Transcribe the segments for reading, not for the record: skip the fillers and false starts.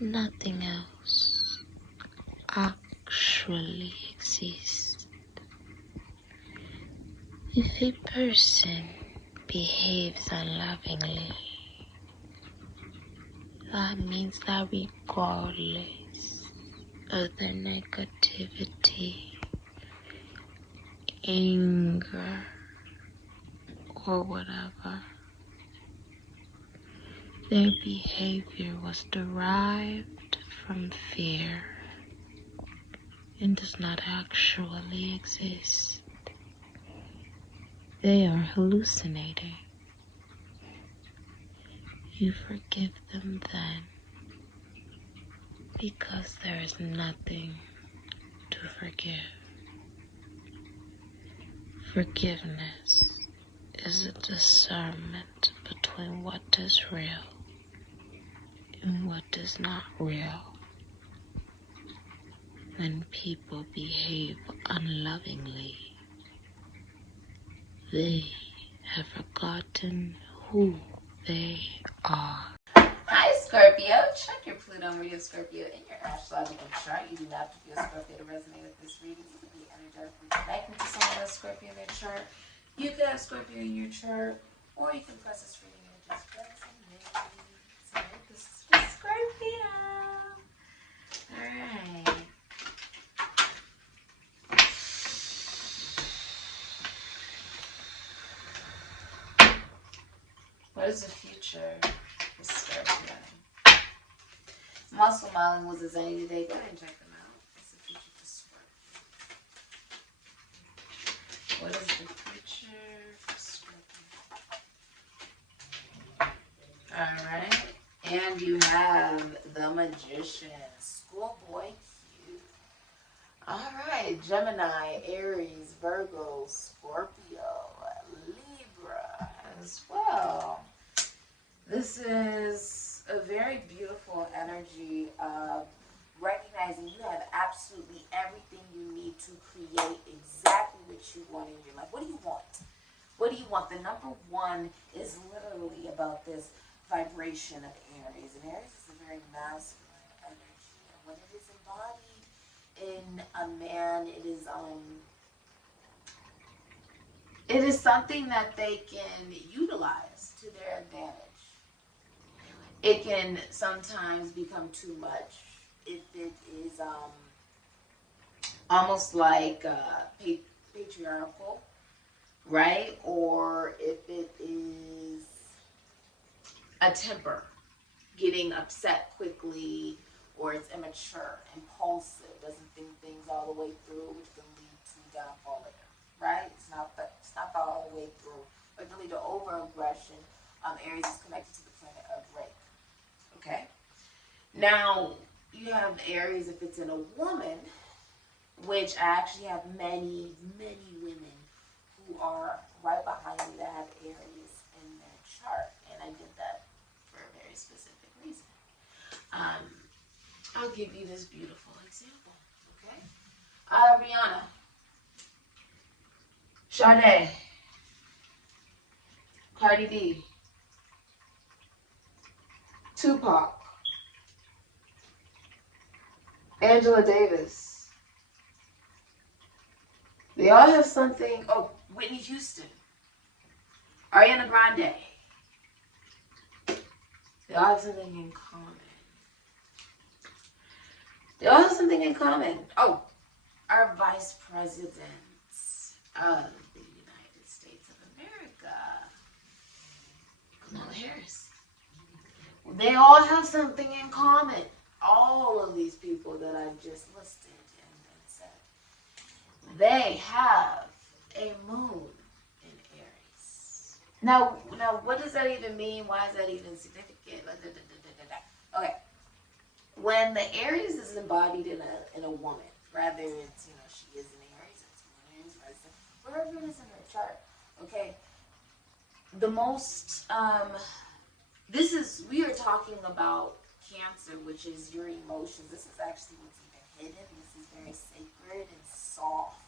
nothing else actually exists. If a person behaves unlovingly, that means that regardless of the negativity, anger, or whatever, their behavior was derived from fear and does not actually exist. They are hallucinating. You forgive them then, because there is nothing to forgive. Forgiveness is a discernment between what is real and what is not real. When people behave unlovingly, they have forgotten who they are. Hi Scorpio, check your Pluto and read Scorpio in your astrological chart. You do not have to be a Scorpio to resonate with this reading. You can be energetically connected to someone else Scorpio in their chart. You could have Scorpio in your chart, or you can press this reading and just resonate. So this is for Scorpio. Alright. What is the future for Scorpio? I'm also smiling with the Zany today. Go ahead and check them out. What's the future for Scorpio? What is the future for Scorpio? Alright. And you have the Magician. Schoolboy Q. Alright. Gemini, Aries, Virgo, Scorpio, Libra as well. This is a very beautiful energy of recognizing you have absolutely everything you need to create exactly what you want in your life. What do you want? What do you want? The number one is literally about this vibration of Aries. And Aries is a very masculine energy. And when it is embodied in a man, it is something that they can utilize to their advantage. It can sometimes become too much if it is almost like patriarchal, right? Or if it is a temper, getting upset quickly, or it's immature, impulsive, doesn't think things all the way through, which can lead to downfall later, right? It's not all the way through. It can lead to over-aggression. Aries is connected to the planet of Rake. Okay? Now, you have Aries if it's in a woman, which I actually have many, many women who are right behind me that have Aries in their chart. And I did that for a very specific reason. I'll give you this beautiful example, okay? Rihanna, Sade, Cardi B, Tupac, Angela Davis. They all have something. Oh, Whitney Houston, Ariana Grande. They all have something in common. They all have something in common. Oh, our vice presidents of the United States of America, Kamala Harris. They all have something in common. All of these people that I just listed and said, they have a moon in Aries. Now, what does that even mean? Why is that even significant? Okay, when the Aries is embodied in a woman, rather it's she is an Aries, it's an Aries rising, wherever it is in her chart. Okay, the most we are talking about Cancer, which is your emotions. This is actually what's even hidden. This is very sacred and soft.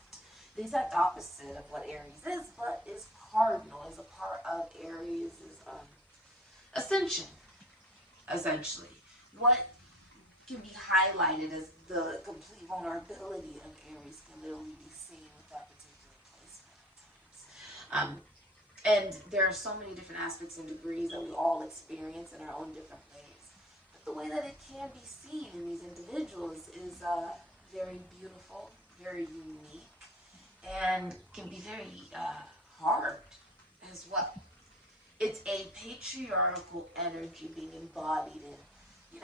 The exact opposite of what Aries is, but is cardinal, is a part of Aries' ascension, essentially. What can be highlighted as the complete vulnerability of Aries can literally be seen with that particular placement at times. And there are so many different aspects and degrees that we all experience in our own different ways. But the way that it can be seen in these individuals is very beautiful, very unique, and can be very hard as well. It's a patriarchal energy being embodied in,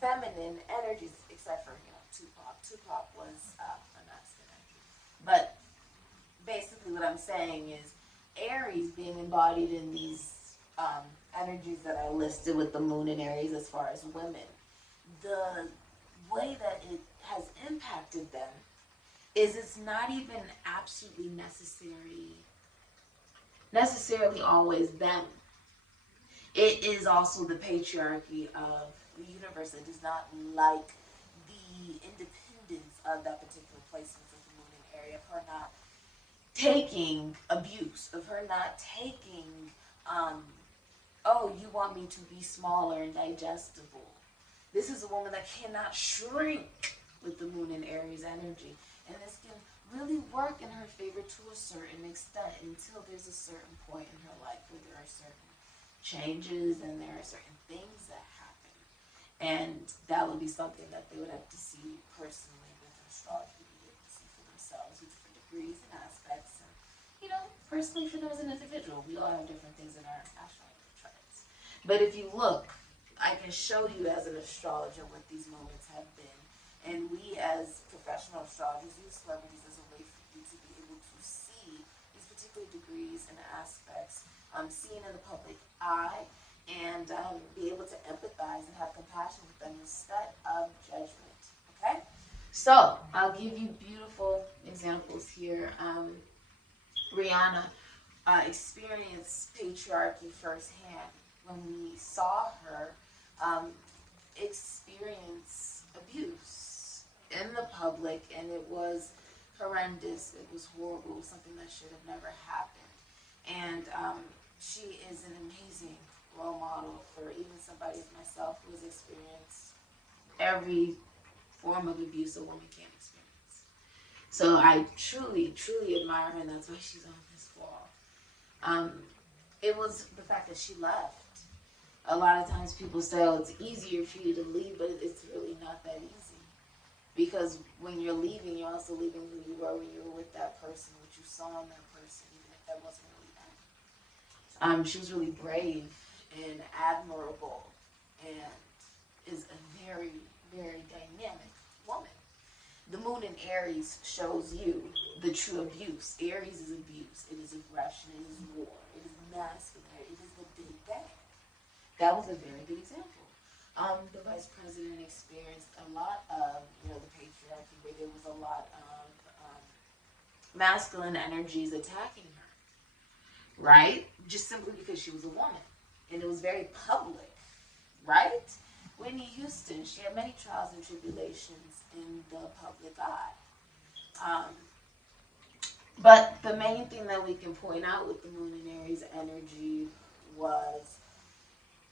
feminine energies, except for, Tupac. Tupac was a masculine energy. But basically what I'm saying is Aries being embodied in these energies that I listed with the moon in Aries as far as women, the way that it has impacted them is it's not even absolutely necessarily always them. It is also the patriarchy of the universe that does not like the independence of that particular placement of the moon in area, of her not taking abuse, of her not taking, oh, you want me to be smaller and digestible. This is a woman that cannot shrink with the moon in Aries energy. And this can really work in her favor to a certain extent until there's a certain point in her life where there are certain changes and there are certain things that happen. And that would be something that they would have to see personally with astrology, to be able to see for themselves with different degrees and aspects. And, personally for them as an individual, we all have different things in our astrological charts. But if you look, I can show you as an astrologer what these moments have been. And we as professional astrologers use celebrities as a way for you to be able to see these particular degrees and aspects seen in the public eye, and be able to empathize and have compassion with them instead of judgment. Okay? So, I'll give you beautiful examples here. Rihanna experienced patriarchy firsthand when we saw her experience abuse in the public, and it was horrendous, it was horrible, it was something that should have never happened. And she is an amazing role model for even somebody as myself who has experienced every form of abuse a woman can experience. So I truly, truly admire her, and that's why she's on this wall. It was the fact that she left. A lot of times people say, oh, it's easier for you to leave, but it's really not that easy. Because when you're leaving, you're also leaving who you were when you were with that person, what you saw in that person, even if that wasn't really them. She was really brave and admirable and is a very, very dynamic woman. The moon in Aries shows you the true abuse. Aries is abuse. It is aggression. It is war. It is masculine. It is the big bang. That was a very good example. The vice president experienced a lot of, the patriarchy, where there was a lot of masculine energies attacking her, right? Just simply because she was a woman. And it was very public, right? Whitney Houston, she had many trials and tribulations in the public eye. But the main thing that we can point out with the moon in Aries energy was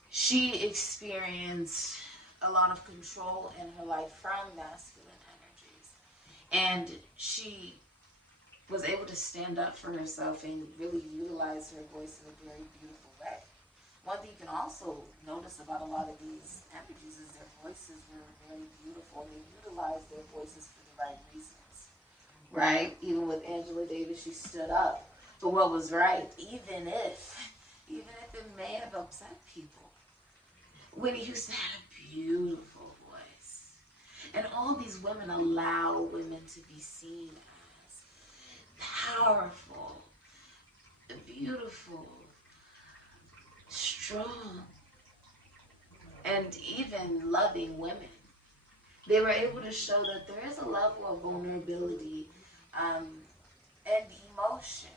she experienced a lot of control in her life from masculine energies. And she was able to stand up for herself and really utilize her voice in a very beautiful way. One thing you can also notice about a lot of these energies is their voices were very beautiful, and they utilized their voices for the right reasons, right? Even with Angela Davis, she stood up for what was right, even if it may have upset people. Whitney Houston had a beautiful voice. And all these women allow women to be seen as powerful, beautiful, strong, and even loving women. They were able to show that there is a level of vulnerability and emotion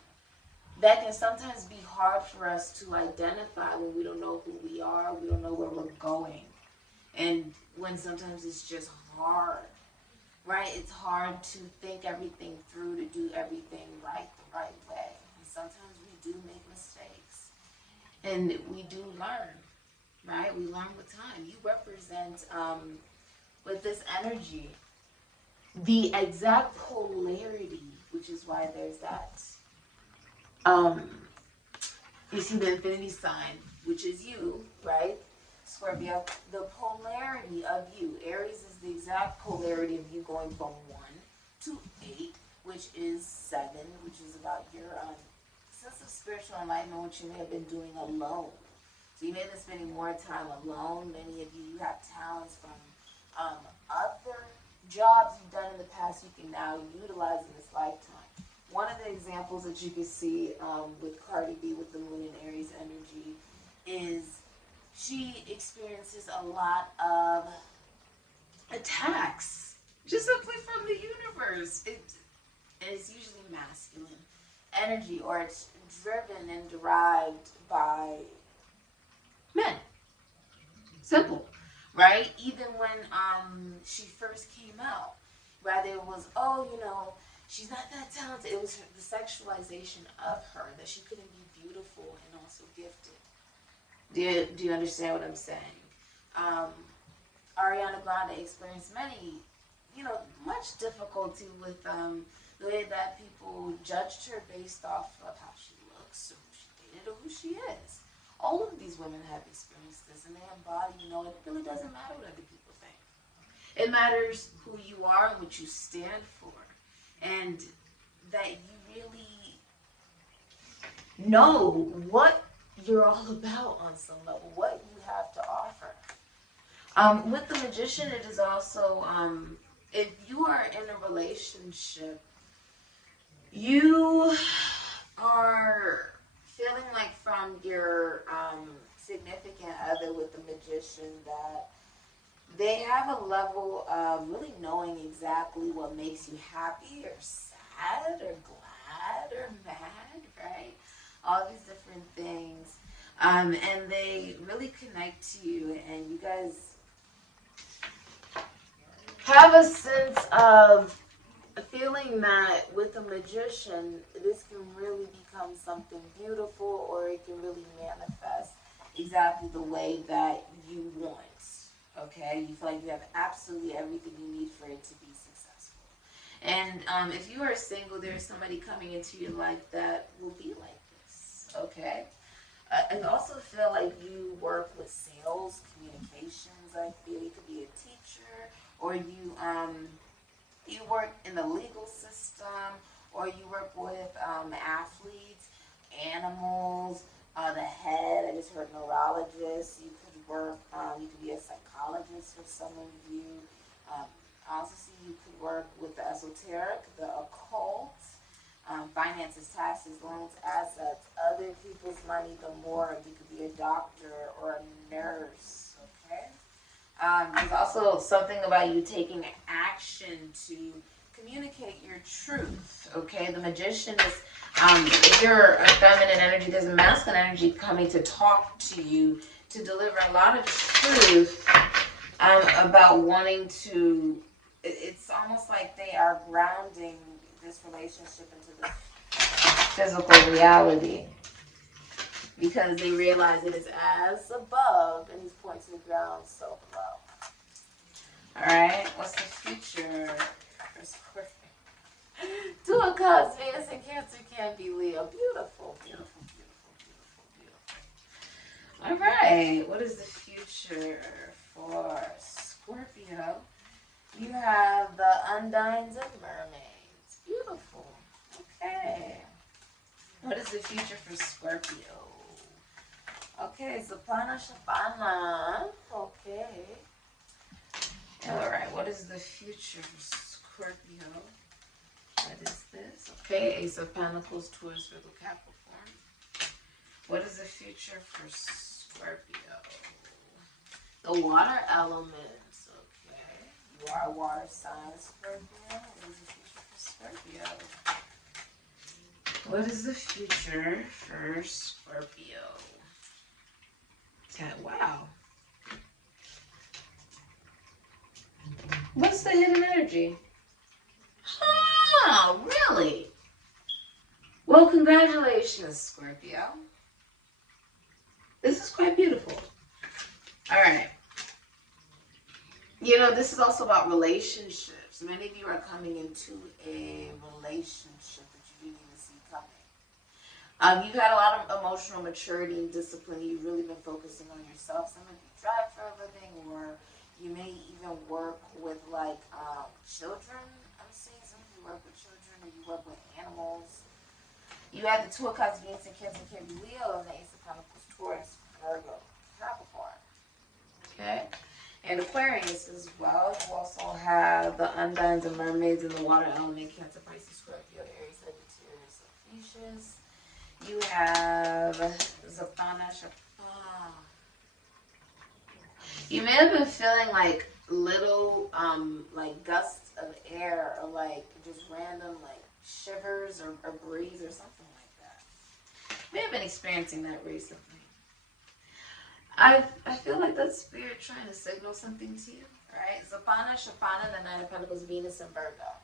that can sometimes be hard for us to identify when we don't know who we are, we don't know where we're going. And when sometimes it's just hard, right? It's hard to think everything through, to do everything right the right way. And sometimes we do make mistakes. And we do learn, right? We learn with time. You represent with this energy. The exact polarity, which is why there's that. You see the infinity sign, which is you, right? Scorpio, the polarity of you. Aries is the exact polarity of you going from 1 to 8, which is 7, which is about your sense of spiritual enlightenment, which you may have been doing alone. So you may have been spending more time alone. Many of you have talents from other jobs you've done in the past you can now utilize in this lifetime. One of the examples that you can see with Cardi B with the Moon and Aries energy is she experiences a lot of attacks just simply from the universe. It's usually masculine energy, or it's driven and derived by men. Simple, right? Even when she first came out, rather it was, oh, you know, she's not that talented. It was the sexualization of her, that she couldn't be beautiful and also gifted. Do you understand what I'm saying? Ariana Grande experienced much difficulty with the way that people judged her based off of how she looks, or who she dated, or who she is. All of these women have experienced this, and they embody, it really doesn't matter what other people think. It matters who you are and what you stand for, and that you really know what you're all about on some level, what you have to offer. With the Magician, it is also, if you are in a relationship, you are feeling like from your significant other with the Magician that they have a level of really knowing exactly what makes you happy or sad or glad or mad, right? All these different things. And they really connect to you, and you guys have a sense of feeling that with a Magician, this can really become something beautiful, or it can really manifest exactly the way that you want. Okay? You feel like you have absolutely everything you need for it to be successful. And if you are single, there's somebody coming into your life that will be like this. Okay? I also feel like you work with sales, communications. I feel you could be a teacher, or you work in the legal system, or you work with athletes, animals, the head. I just heard neurologist. You could work. You could be a psychologist for some of you. I also see you could work with the esoteric, the occult. Finances, taxes, loans, assets, other people's money, the morgue. You could be a doctor or a nurse, okay? There's also something about you taking action to communicate your truth, okay? The Magician is, if you're a feminine energy, there's a masculine energy coming to talk to you, to deliver a lot of truth about wanting to, it's almost like they are grounding this relationship into the physical reality, because they realize it is as above, and he's pointing to the ground so below. Alright, what's the future for Scorpio? Two of Cups, Venus and Cancer can be Leo. Beautiful, beautiful, beautiful, beautiful. Alright, what is the future for Scorpio? You have the Undines and Mermaids. Beautiful. Okay. What is the future for Scorpio? Okay, Zapana Shabana. Okay. Alright, what is the future for Scorpio? What is this? Okay, Ace of Pentacles, Taurus, Virgo, Capricorn. What is the future for Scorpio? The water elements. Okay. You are a water sign, Scorpio. What is the future for Scorpio? What is the future for Scorpio? Wow. What's the hidden energy? Oh, really? Well, congratulations, Scorpio. This is quite beautiful. All right. This is also about relationships. Many of you are coming into a relationship that you didn't even see coming. You've had a lot of emotional maturity and discipline. You've really been focusing on yourself. Some of you drive for a living, or you may even work with children. I'm seeing some of you work with children, or you work with animals. You have the Two of Cups, Venus and Cancer, can be Leo, and the Ace of Pentacles, Taurus, Virgo, Capricorn. Okay? And Aquarius as well. You also have the Undines and Mermaids in the water element, Cancer, Pisces, Scorpio, Aries, Sagittarius, Ephesians. You have Zaphana, Shapah. You may have been feeling like little like gusts of air, or like just random like shivers or breeze or something like that. You may have been experiencing that recently. I feel like that's Spirit trying to signal something to you. Alright? Zaphana, Shapana, the Nine of Pentacles, Venus, and Virgo.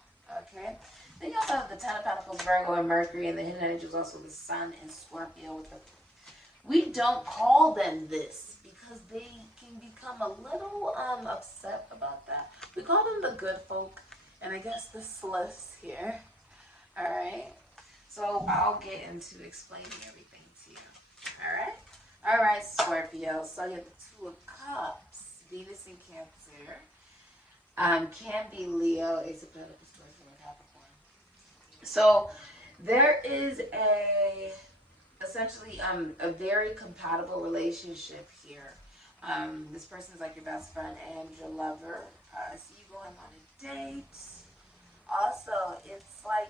Okay? Then you also have the Ten of Pentacles, Virgo, and Mercury, and the hidden energy is also the Sun and Scorpio. We don't call them this because they can become a little upset about that. We call them the good folk, and I guess the sluts here. Alright? So I'll get into explaining everything to you. Alright? Alright, Scorpio. So you have the Two of Cups, Venus and Cancer. Can be Leo, Ace of Pentacles, Taurus, and Capricorn. So there is essentially a very compatible relationship here. This person is like your best friend and your lover. I see you going on a date. Also, it's like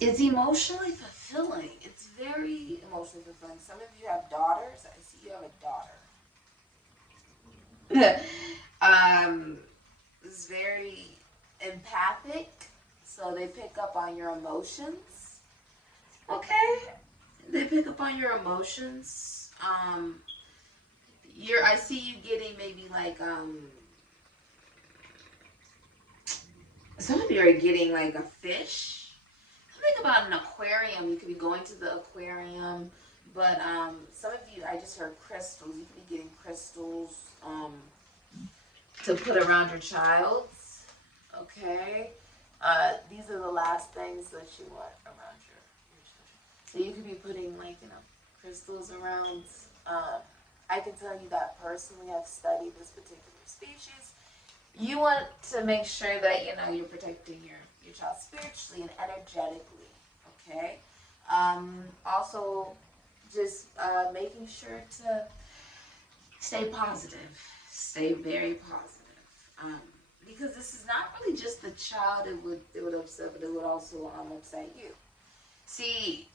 it's emotionally fulfilling. It's very emotionally fulfilling. Some of you have daughters. I see you have a daughter. It's very empathic, so they pick up on your emotions. Okay? They pick up on your emotions. I see you getting maybe like some of you are getting like a fish. Think about an aquarium. You could be going to the aquarium, but some of you, I just heard crystals. You could be getting crystals to put around your child. Okay, these are the last things that you want around your children. So you could be putting crystals around. I can tell you that personally, I've studied this particular species. You want to make sure that you're protecting your child spiritually and energetically, okay? Also, just making sure to stay positive, stay very positive, because this is not really just the child it would upset, but it would also upset you. See,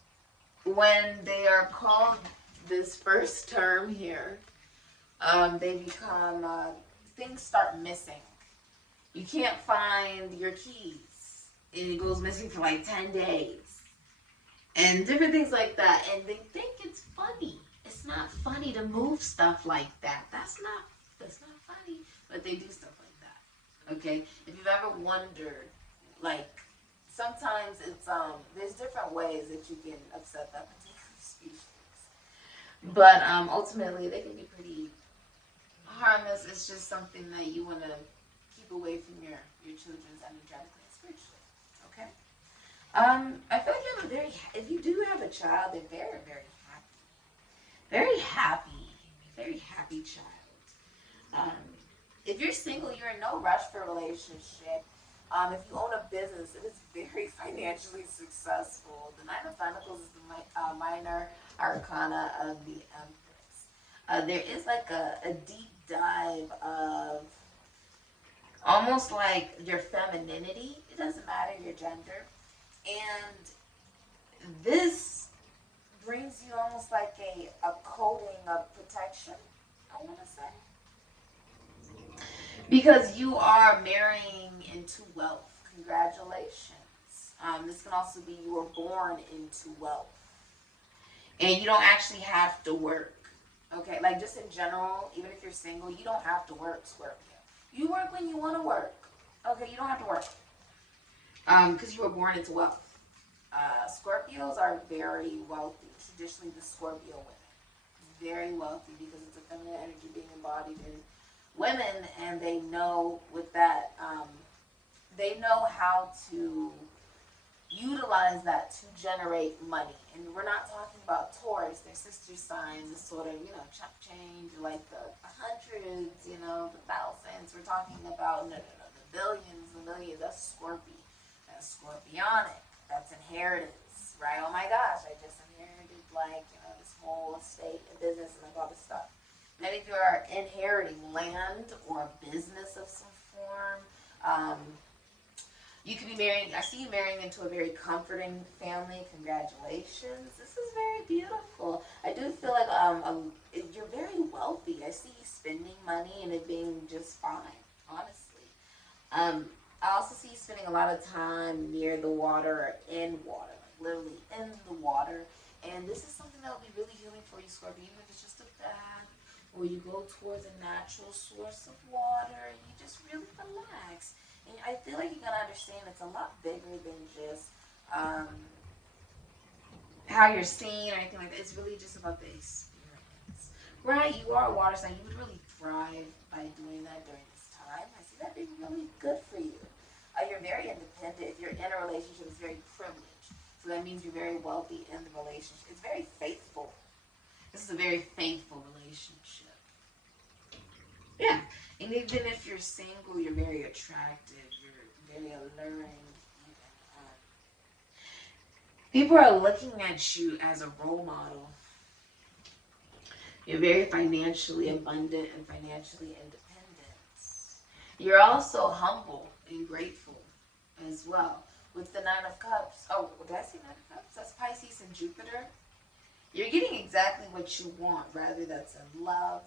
when they are called this first term here, they become things start missing. You can't find your keys, and it goes missing for like 10 days. And different things like that. And they think it's funny. It's not funny to move stuff like that. That's not funny. But they do stuff like that. Okay? If you've ever wondered, like, sometimes it's there's different ways that you can upset that particular species. But ultimately they can be pretty harmless. It's just something that you want to keep away from your children's energetically and spiritually. Okay? I feel like if you do have a child, they're very, very happy. Very happy. Very happy child. If you're single, you're in no rush for a relationship. If you own a business, it is very financially successful. The Nine of Pentacles is the minor arcana of the Empress. There is like a deep dive of almost like your femininity. It doesn't matter your gender. And this brings you almost like a coating of protection, I want to say. Because you are marrying into wealth. Congratulations. This can also be you were born into wealth. And you don't actually have to work. Okay, like just in general, even if you're single, you don't have to work, Scorpio. You work when you want to work. Okay, you don't have to work. Because you were born into wealth. Scorpios are very wealthy. Traditionally, the Scorpio women. very wealthy because it's a feminine energy being embodied in women, and they know with that, they know how to utilize that to generate money. And we're not talking about Taurus, their sister signs, the sort of, chump change, like the hundreds, the thousands. We're talking about, no, the billions, the millions. That's Scorpio. That's scorpionic. That's inheritance, right? Oh my gosh, I just inherited, this whole estate and business and all this stuff. Many of you are inheriting land or a business of some form. You could be marrying, I see you marrying into a very comforting family. Congratulations. This is very beautiful. I do feel like you're very wealthy. I see you spending money and it being just fine, honestly. I also see you spending a lot of time near the water or in water, like literally in the water. And this is something that will be really healing for you, Scorpio, even if it's just a bath, or you go towards a natural source of water and you just really relax. And I feel like you're going to understand it's a lot bigger than just how you're seen or anything like that. It's really just about the experience. Right? You are a water sign. You would really thrive by doing that during this time. I see that being really good for you. You're very independent. If you're in a relationship, it's very privileged. So that means you're very wealthy in the relationship. It's very faithful. This is a very faithful relationship. Yeah. And even if you're single, you're very attractive. You're very alluring. People are looking at you as a role model. You're very financially abundant and financially independent. You're also humble and grateful as well. With the Nine of Cups. Oh, did I say Nine of Cups? That's Pisces and Jupiter. You're getting exactly what you want, rather that's in love,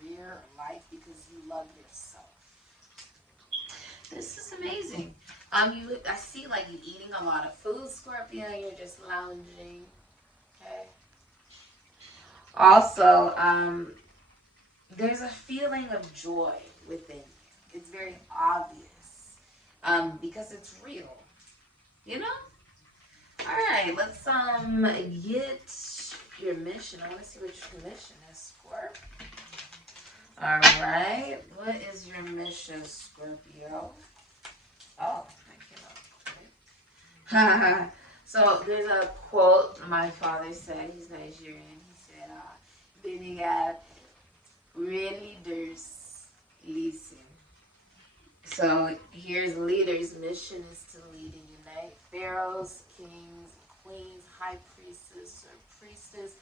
career, life, because you love yourself. This is amazing. I see you eating a lot of food, Scorpio. You're just lounging. Okay. Also, there's a feeling of joy within you. It's very obvious because it's real. All right. Let's get your mission. I want to see what your mission is, Scorp. All right. What is your mission, Scorpio? Oh, I came up. So there's a quote my father said. He's Nigerian. He said, "Beniga, leaders listen." So here's leaders' mission is to lead and unite. Pharaohs, kings, queens, high priestess or priestess.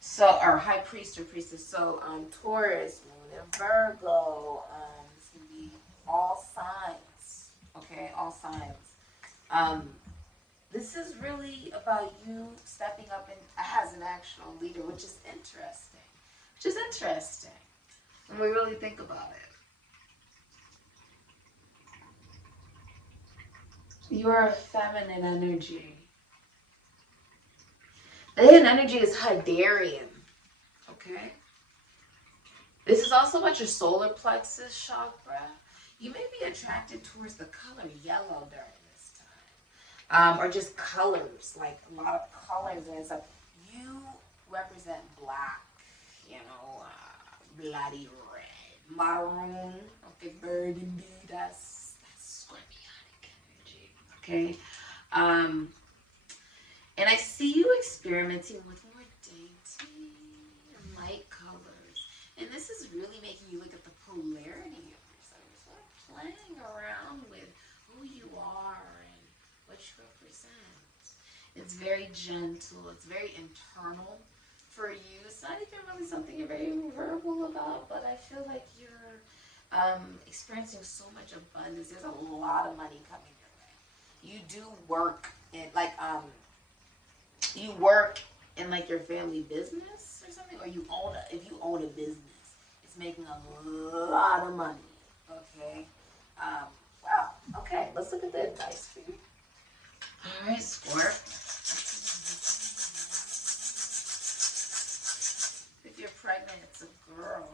So, or high priest or priestess. So, Taurus, Moon, and Virgo. This can be all signs. Okay, all signs. This is really about you stepping up as an actual leader, which is interesting. When we really think about it. You're a feminine energy. The hidden energy is Hadarian. Okay? This is also about your solar plexus chakra. You may be attracted towards the color yellow during this time. Or just colors, like a lot of colors and stuff. You represent black, bloody red, maroon, okay, burgundy, that's scorpionic energy, okay? And I see you experimenting with more dainty and light colors. And this is really making you look at the polarity of yourself. You're sort of playing around with who you are and what you represent. It's very gentle. It's very internal for you. It's not even really something you're very verbal about, but I feel like you're experiencing so much abundance. There's a lot of money coming your way. You do work in you work in your family business or something, or if you own a business, it's making a lot of money. Okay. Wow. Okay. Let's look at the advice for you. All right, Scorp. If you're pregnant, it's a girl.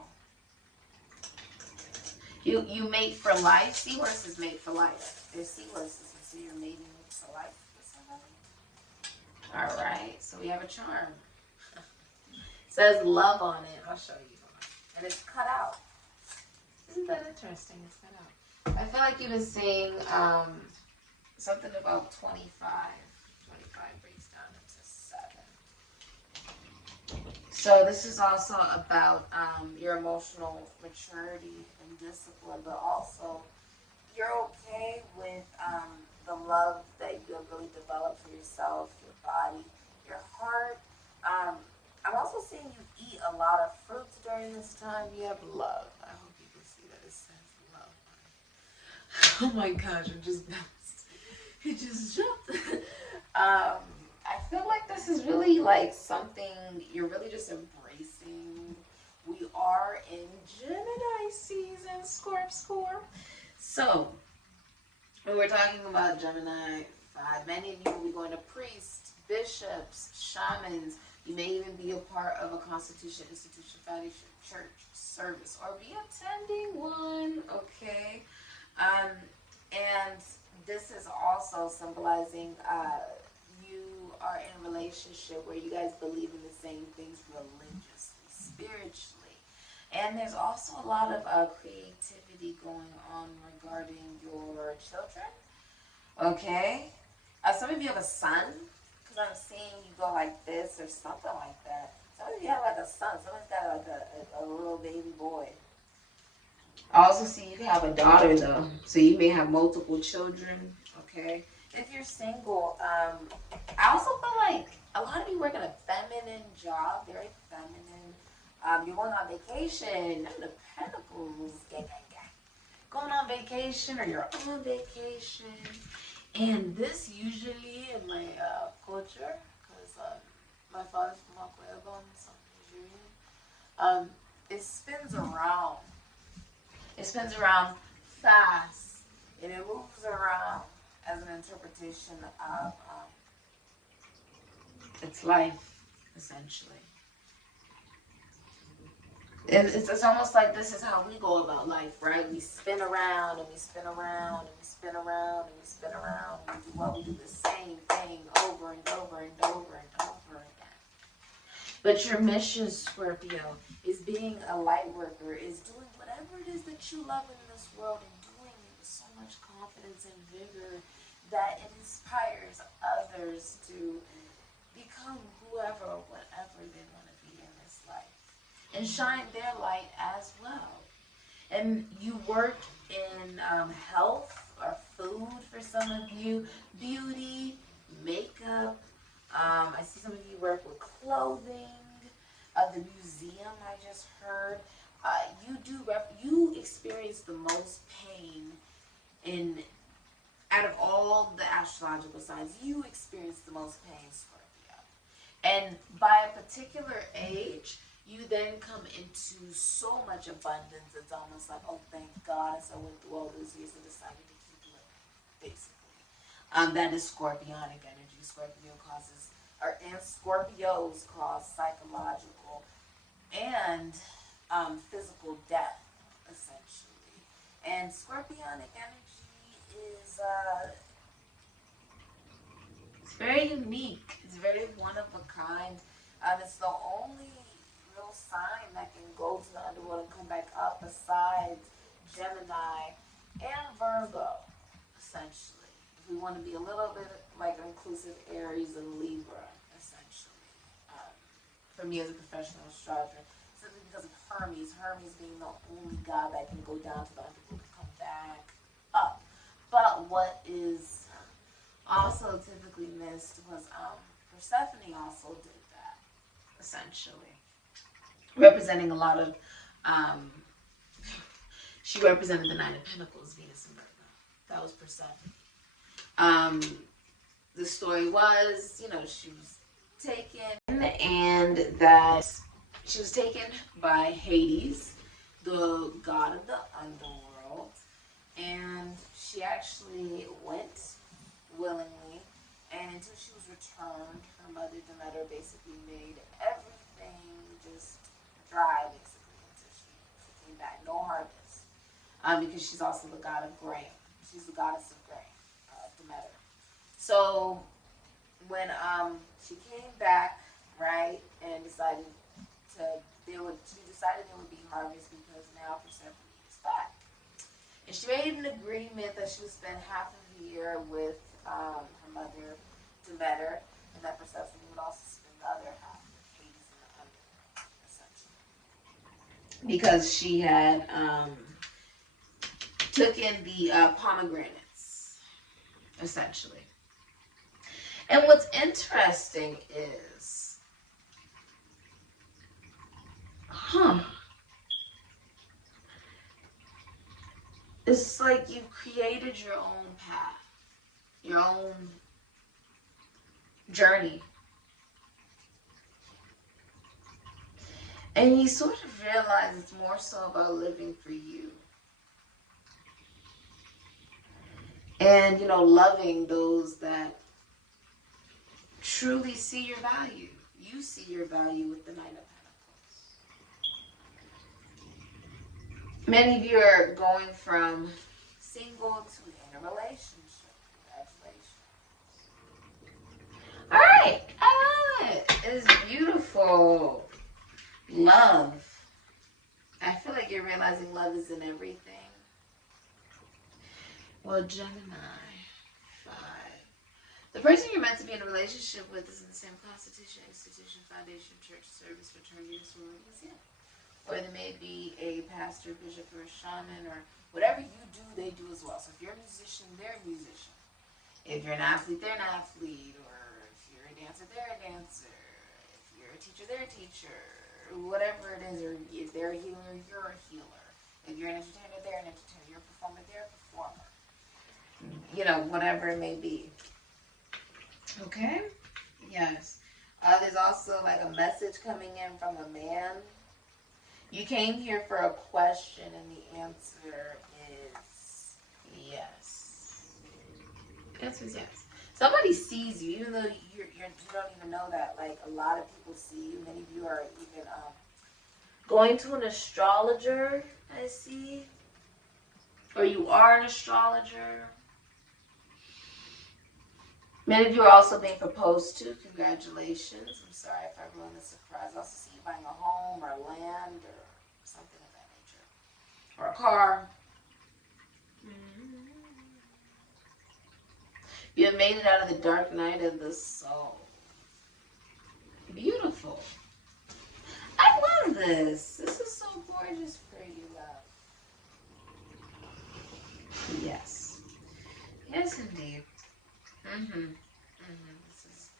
You mate for life. Seahorses mate for life. They're seahorses, so you're mating for life with somebody. All right, so we have a charm. says love on it. I'll show you. And it's cut out. Isn't that interesting? It's cut out. I feel like you were saying something about 25. 25 breaks down into 7. So this is also about your emotional maturity and discipline, but also you're okay with the love that you have really developed for yourself, your body, your heart. I'm also seeing you eat a lot of fruits during this time. You have love. I hope you can see that it says love. Oh my gosh, it just bounced. It just jumped. I feel like this is really like something you're really just embracing. We are in Gemini season, Scorp. So, when we're talking about Gemini 5, many of you will be going to priests, bishops, shamans. You may even be a part of a constitution, institution, foundation, church, service, or be attending one, okay? And this is also symbolizing you are in a relationship where you guys believe in the same things religiously, spiritually. And there's also a lot of creativity going on regarding your children. Okay? Some of you have a son, because I'm seeing you go like this or something like that. Some of you have like a son. Someone's got like a little baby boy. I also see you have a daughter though. So you may have multiple children. Okay? If you're single, I also feel like a lot of you work in a feminine job, very feminine. You're going on vacation. The Pentacles, gang. Going on vacation, or you're on vacation. And this usually in my culture, because my father's from Akwa, so I'm Nigerian, it spins around. It spins around fast, and it moves around as an interpretation of its life, essentially. It's almost like this is how we go about life, right? We spin around and we spin around and we spin around and we spin around and we do the same thing over and over and over and over again. But your mission, Scorpio, is being a light worker, is doing whatever it is that you love in this world and doing it with so much confidence and vigor that it inspires others to become whoever or whatever they want to be in this life. And shine their light as well. And you work in health or food for some of you, beauty, makeup. I see some of you work with clothing. The museum, I just heard. You experience the most pain out of all the astrological signs. You experience the most pain, Scorpio. And by a particular age, you then come into so much abundance. It's almost like, oh, thank God. So I went through all those years and decided to keep living, basically. That is scorpionic energy. And Scorpios cause psychological and physical death, essentially. And scorpionic energy is it's very unique. It's very one of a kind. It's the only real sign that can go to the underworld and come back up besides Gemini and Virgo, essentially. If we want to be a little bit like inclusive, Aries and Libra, essentially. For me as a professional astrologer, simply because of Hermes being the only god that can go down to the underworld and come back up. But what is also typically missed was Persephone also did that, essentially. Representing a lot of, she represented the Nine of Pentacles, Venus and Virgo. That was Persephone. The story was, she was taken, and that she was taken by Hades, the god of the underworld, and she actually went willingly, and until she was returned, her mother Demeter basically made everything just dry, basically, until she came back. No harvest. Because she's also the god of grain. She's the goddess of grain, Demeter. So when she came back, right, and decided she decided there would be harvest because now Persephone is back. And she made an agreement that she would spend half of the year with her mother, Demeter, and that Persephone would also spend the other half with Hades and the underworld, essentially. Because she had took in the pomegranates, essentially. And what's interesting is, it's like you've created your own path, your own journey. And you sort of realize it's more so about living for you. And, you know, loving those that truly see your value. You see your value with the Knight of Pentacles. Many of you are going from single to in a relationship. Congratulations. All right, I love it. It's beautiful. Love. I feel like you're realizing love is in everything. Well, Gemini, 5. The person you're meant to be in a relationship with is in the same constitution, institution, foundation, church, service, fraternity, or sorority as you. Or they may be a pastor, bishop, or a shaman, or whatever you do, they do as well. So if you're a musician, they're a musician. If you're an athlete, they're an athlete. Or if you're a dancer, they're a dancer. If you're a teacher, they're a teacher. Whatever it is, or if they're a healer, you're a healer. If you're an entertainer, they're an entertainer. You're a performer, they're a performer. You know, whatever it may be. Okay? Yes. There's also like a message coming in from a man. You came here for a question and the answer is yes. The answer is yes. Somebody sees you, even though you don't even know that. Like, a lot of people see you. Many of you are even going to an astrologer, I see. Or you are an astrologer. Many of you are also being proposed to. Congratulations. I'm sorry if I ruined the surprise. I also see you buying a home or land or something of that nature. Or a car. You have made it out of the dark night of the soul. Beautiful. I love this. This is so gorgeous for you, love. Yes. Yes, indeed. This is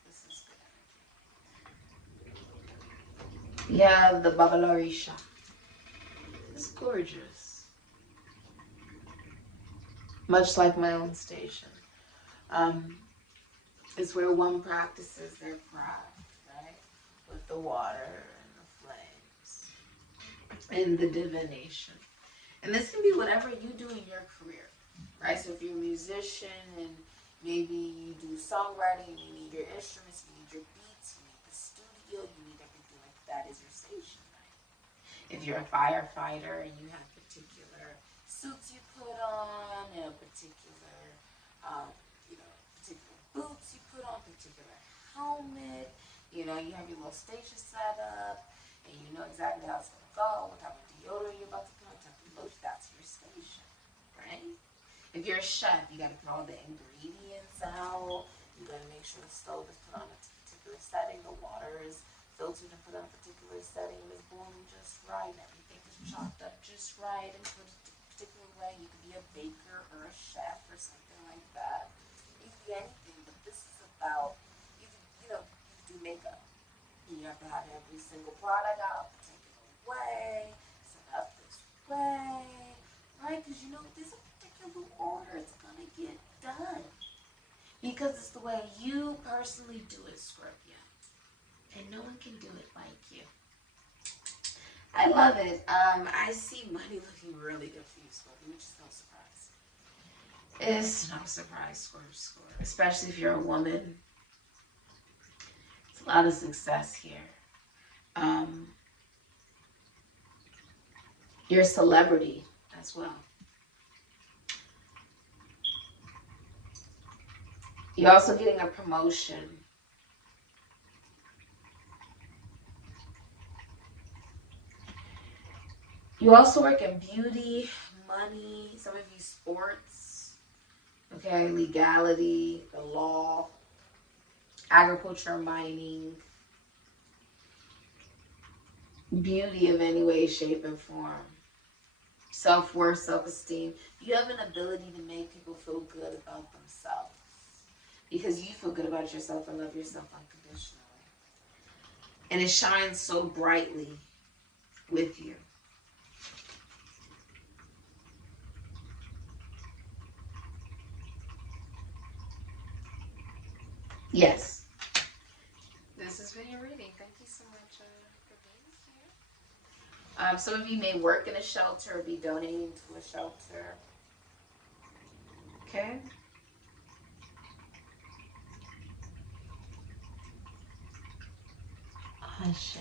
good energy. Yeah, the Babalarisha. It's gorgeous. Much like my own station. It's where one practices their craft, right? With the water and the flames and the divination. And this can be whatever you do in your career, right? So if you're a musician and maybe you do songwriting and you need your instruments, you need your beats, you need the studio, you need everything like that is your station, right? If you're a firefighter and you have particular suits you put on, and particular, particular boots you put on, particular helmet, you have your little station set up, and you know exactly how it's going to go, what type of deodorant you're about to put on, what type of lotion, that's your station, right? If you're a chef, you got to put all the ingredients out. You got to make sure the stove is put on a particular setting, the water is filtered and put on a particular setting, and it's boiling just right, everything is chopped up just right and put a particular way. You could be a baker or a chef or something like that. You could be anything, but this is about, you do makeup. You have to have every single product out a particular way, set up this way, right? Because there's a particular order it's going to get done. Because it's the way you personally do it, Scorpio. And no one can do it like you. I love it. I see money looking really good for you, Scorpio, which is no surprise. It's no surprise, Scorpio. Especially if you're a woman. It's a lot of success here. You're a celebrity as well. You're also getting a promotion. You also work in beauty, money, some of you sports, okay, legality, the law, agriculture, mining, beauty of any way, shape, and form. Self-worth, self-esteem. You have an ability to make people feel good about themselves because you feel good about yourself and love yourself unconditionally. And it shines so brightly with you. Yes. This has been your reading. Thank you so much for being here. Some of you may work in a shelter or be donating to a shelter. Okay. Ashe.